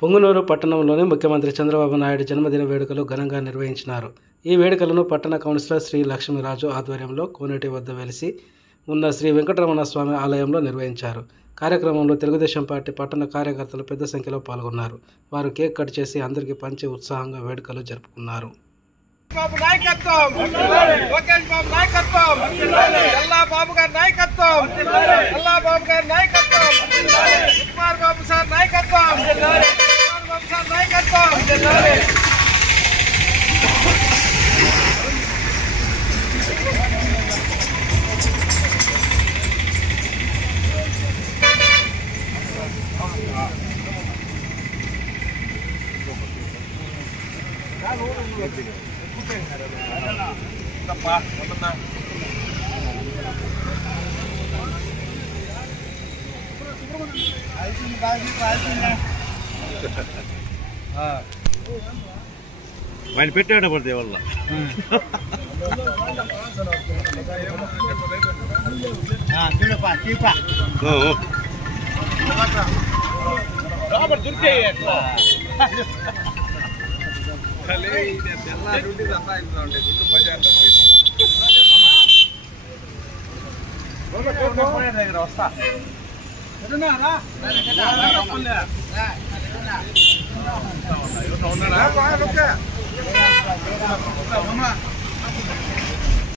పొంగనూరు పట్టణంలోని ముఖ్యమంత్రి చంద్రబాబు నాయుడు జన్మదిన వేడుకలు ఘనంగా నిర్వహించినారు. ఈ వేడుకలను పట్టణ కౌన్సిలర్ శ్రీ లక్ష్మీరాజు ఆధ్వర్యంలో కోనేటి వద్ద వెలిసి ఉన్న శ్రీ వెంకటరమణ స్వామి ఆలయంలో నిర్వహించారు. కార్యక్రమంలో తెలుగుదేశం పార్టీ పట్టణ కార్యకర్తలు పెద్ద సంఖ్యలో పాల్గొన్నారు. వారు కేక్ కట్ చేసి అందరికీ పంచి ఉత్సాహంగా వేడుకలు జరుపుకున్నారు. ఆయన పెట్టాడు పడితే వల్ల వస్తా ఉన్నారా